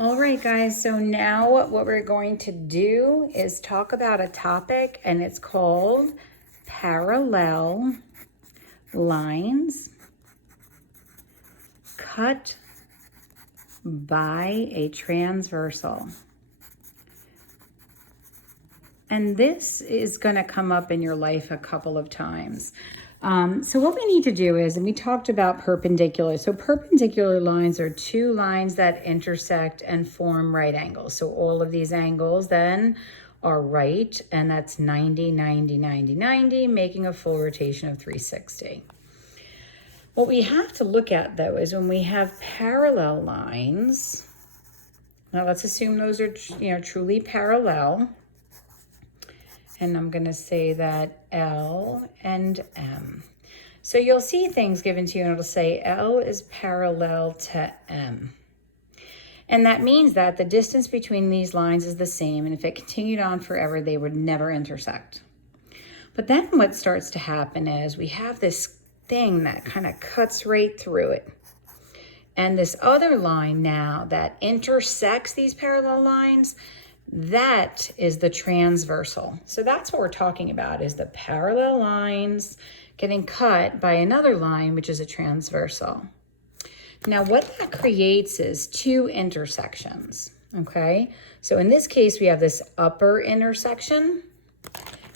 All right, guys, so now what we're going to do is talk about a topic, and it's called parallel lines cut by a transversal. And this is going to come up in your life a couple of times. So what we need to do is, and we talked about perpendicular. So perpendicular lines are two lines that intersect and form right angles. So all of these angles then are right, and that's 90, 90, 90, 90, making a full rotation of 360. What we have to look at, though, is when we have parallel lines. Now let's assume those are, truly parallel. And I'm going to say that L and M. So you'll see things given to you and it'll say L is parallel to M. And that means that the distance between these lines is the same. And if it continued on forever, they would never intersect. But then what starts to happen is we have this thing that kind of cuts right through it. And this other line now that intersects these parallel lines, that is the transversal. So that's what we're talking about, is the parallel lines getting cut by another line, which is a transversal. Now what that creates is two intersections, okay? So in this case, we have this upper intersection,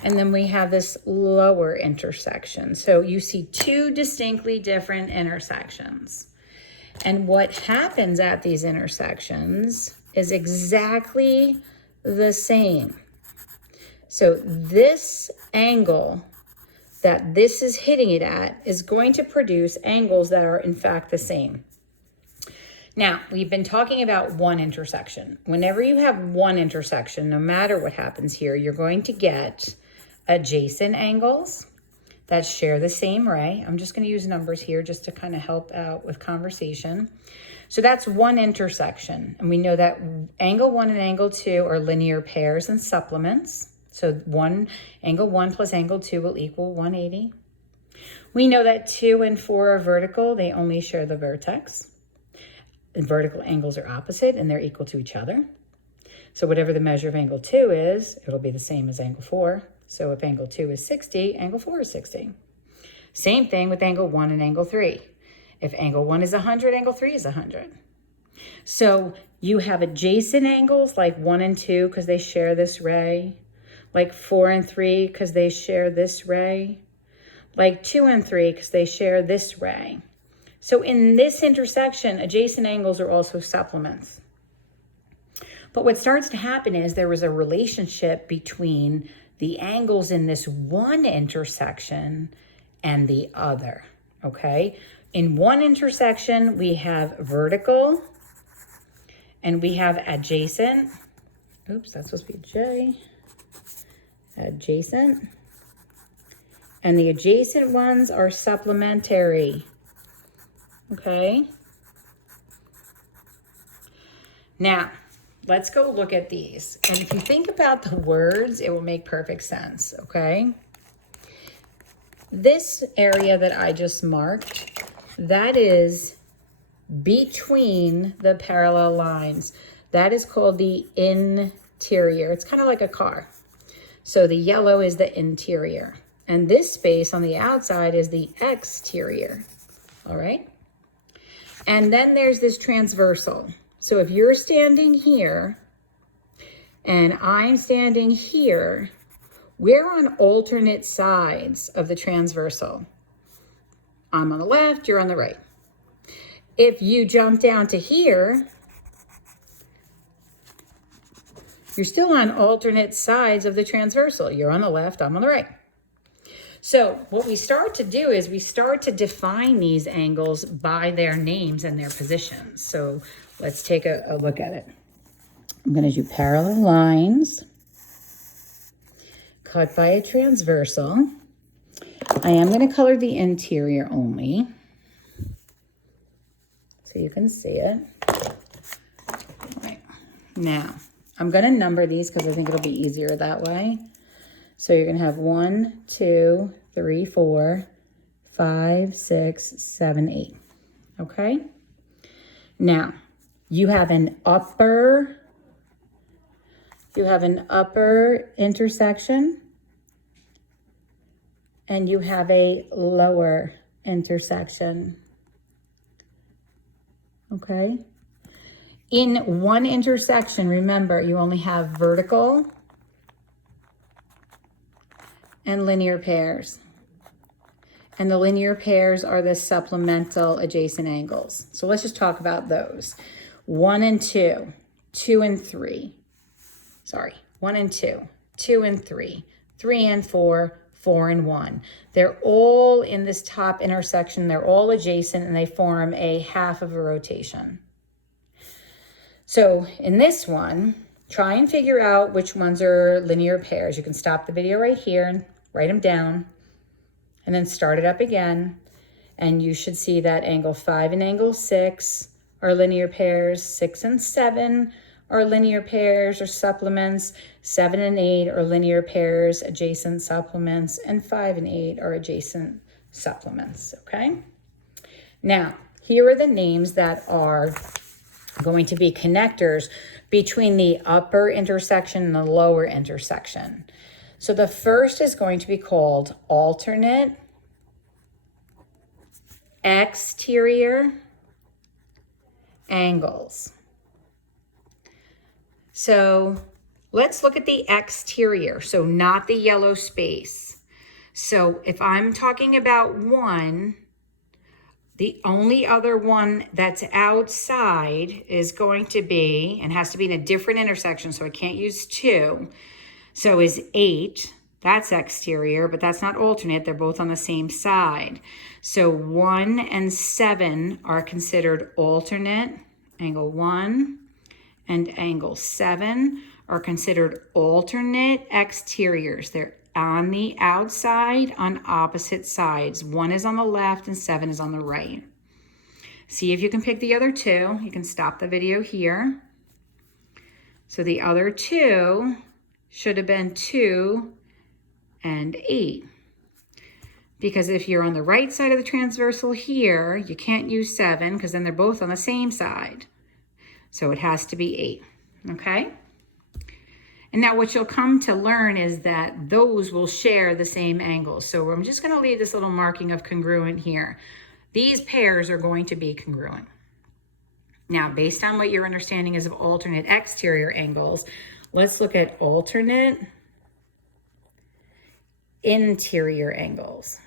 and then we have this lower intersection. So you see two distinctly different intersections. And what happens at these intersections is exactly the same. So this angle that this is hitting it at is going to produce angles that are in fact the same. Now, we've been talking about one intersection. Whenever you have one intersection, no matter what happens here, you're going to get adjacent angles that share the same ray. I'm just going to use numbers here just to kind of help out with conversation. So that's one intersection. And we know that angle 1 and angle 2 are linear pairs and supplements. So angle 1 plus angle 2 will equal 180. We know that 2 and 4 are vertical. They only share the vertex. And vertical angles are opposite and they're equal to each other. So whatever the measure of angle 2 is, it'll be the same as angle 4. So if angle 2 is 60, angle 4 is 60. Same thing with angle 1 and angle 3. If angle 1 is 100, angle 3 is 100. So you have adjacent angles like 1 and 2 because they share this ray, like 4 and 3 because they share this ray, like 2 and 3 because they share this ray. So in this intersection, adjacent angles are also supplements. But what starts to happen is there was a relationship between the angles in this one intersection and the other, okay? In one intersection, we have vertical and we have adjacent. Oops, that's supposed to be J. Adjacent. And the adjacent ones are supplementary, okay? Now, let's go look at these. And if you think about the words, it will make perfect sense, okay? This area that I just marked, that is between the parallel lines. That is called the interior. It's kind of like a car. So the yellow is the interior. And this space on the outside is the exterior, all right? And then there's this transversal. So if you're standing here and I'm standing here, we're on alternate sides of the transversal. I'm on the left, you're on the right. If you jump down to here, you're still on alternate sides of the transversal. You're on the left, I'm on the right. So what we start to do is we start to define these angles by their names and their positions. So let's take a look at it. I'm going to do parallel lines cut by a transversal. I am going to color the interior only so you can see it. All right. Now, I'm going to number these because I think it'll be easier that way. So you're going to have 1, 2, 3, 4, 5, 6, 7, 8. Okay? Now, You have an upper intersection, and you have a lower intersection. Okay? In one intersection, remember, you only have vertical and linear pairs. And the linear pairs are the supplemental adjacent angles. So let's just talk about those. 1 and 2, 2 and 3. Sorry, 1 and 2, 2 and 3, 3 and 4, 4 and 1. They're all in this top intersection. They're all adjacent and they form a half of a rotation. So in this one, try and figure out which ones are linear pairs. You can stop the video right here and write them down and then start it up again. And you should see that angle 5 and angle 6 are linear pairs. 6 and 7 are linear pairs or supplements. 7 and 8 are linear pairs, adjacent supplements. And 5 and 8 are adjacent supplements, okay? Now, here are the names that are going to be connectors between the upper intersection and the lower intersection. So the first is going to be called alternate exterior angles. So let's look at the exterior, so not the yellow space. So if I'm talking about one, the only other one that's outside is going to be, and has to be in a different intersection, so I can't use 2. So is 8, that's exterior, but that's not alternate. They're both on the same side. So 1 and 7 are considered alternate. Angle 1 and angle 7 are considered alternate exteriors. They're on the outside on opposite sides. 1 is on the left and 7 is on the right. See if you can pick the other 2. You can stop the video here. So the other 2 should have been 2 and 8. Because if you're on the right side of the transversal here, you can't use 7 because then they're both on the same side. So it has to be 8, okay? And now what you'll come to learn is that those will share the same angles. So I'm just going to leave this little marking of congruent here. These pairs are going to be congruent. Now, based on what your understanding is of alternate exterior angles, let's look at alternate interior angles.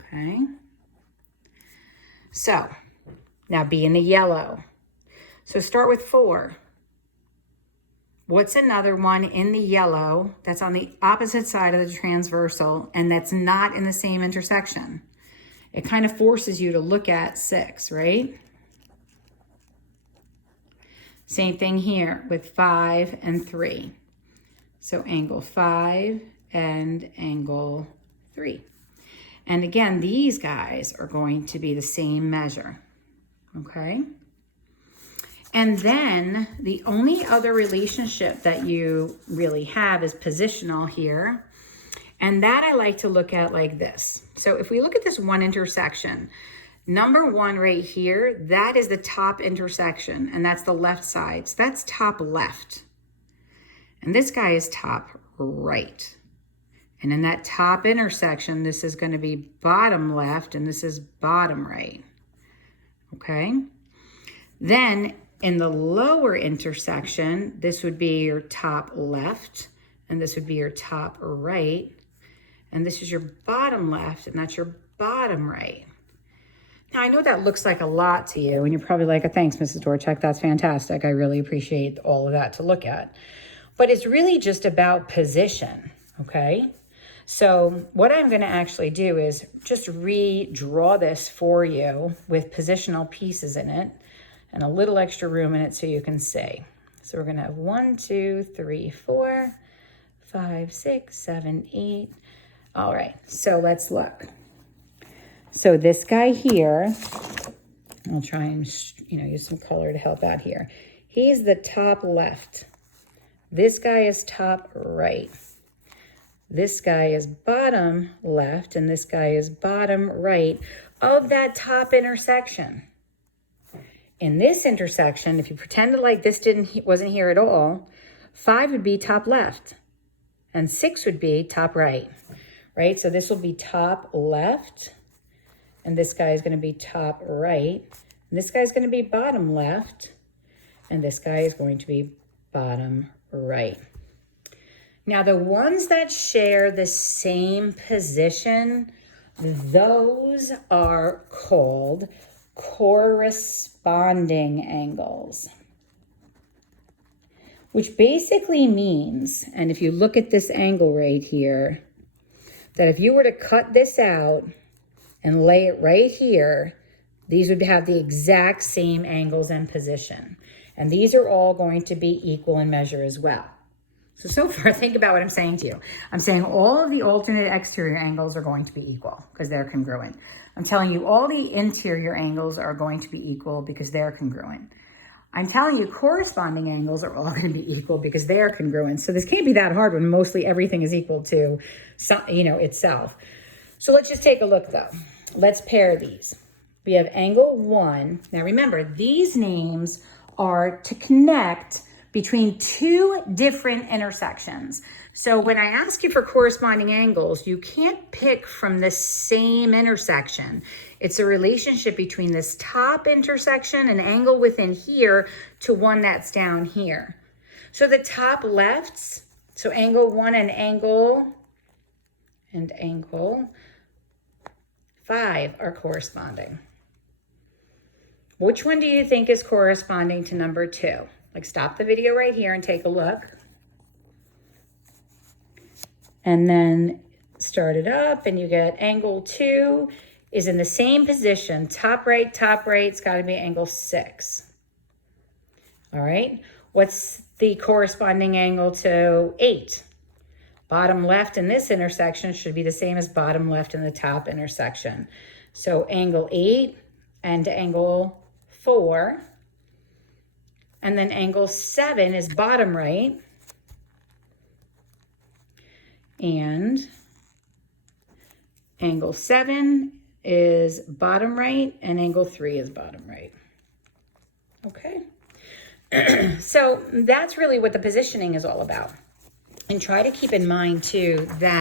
Okay. So now be in the yellow. So start with 4. What's another one in the yellow that's on the opposite side of the transversal and that's not in the same intersection? It kind of forces you to look at 6, right? Same thing here with 5 and 3. So angle 5 and angle 3. And again, these guys are going to be the same measure, okay? And then the only other relationship that you really have is positional here. And that I like to look at like this. So if we look at this one intersection, number 1 right here, that is the top intersection, and that's the left side. So that's top left. And this guy is top right. And in that top intersection, this is going to be bottom left, and this is bottom right. Okay? Then in the lower intersection, this would be your top left, and this would be your top right, and this is your bottom left, and that's your bottom right. Now, I know that looks like a lot to you, and you're probably like, oh, thanks, Mrs. Dorchek, that's fantastic. I really appreciate all of that to look at. But it's really just about position, okay? So what I'm going to actually do is just redraw this for you with positional pieces in it and a little extra room in it so you can see. So we're going to have 1, 2, 3, 4, 5, 6, 7, 8. All right, so let's look. So this guy here, I'll try and use some color to help out here. He's the top left. This guy is top right. This guy is bottom left, and this guy is bottom right of that top intersection. In this intersection, if you pretended like this wasn't here at all, 5 would be top left and 6 would be top right, right? So this will be top left and this guy is going to be top right. And this guy's going to be bottom left and this guy is going to be bottom right. Now, the ones that share the same position, those are called corresponding angles, which basically means, and if you look at this angle right here, that if you were to cut this out and lay it right here, these would have the exact same angles and position. And these are all going to be equal in measure as well. So far, think about what I'm saying to you. I'm saying all of the alternate exterior angles are going to be equal because they're congruent. I'm telling you all the interior angles are going to be equal because they're congruent. I'm telling you corresponding angles are all going to be equal because they're congruent. So this can't be that hard when mostly everything is equal to, itself. So let's just take a look though. Let's pair these. We have angle 1. Now remember, these names are to connect between 2 different intersections. So when I ask you for corresponding angles, you can't pick from the same intersection. It's a relationship between this top intersection, an angle within here, to one that's down here. So the top lefts, so angle 1 and angle 5 are corresponding. Which one do you think is corresponding to number 2? Like, stop the video right here and take a look. And then start it up and you get angle 2 is in the same position. Top right, it's got to be angle 6. All right. What's the corresponding angle to 8? Bottom left in this intersection should be the same as bottom left in the top intersection. So angle 8 and angle 4. And then angle 7 is bottom right. And angle 7 is bottom right and angle 3 is bottom right. Okay. So that's really what the positioning is all about. And try to keep in mind too that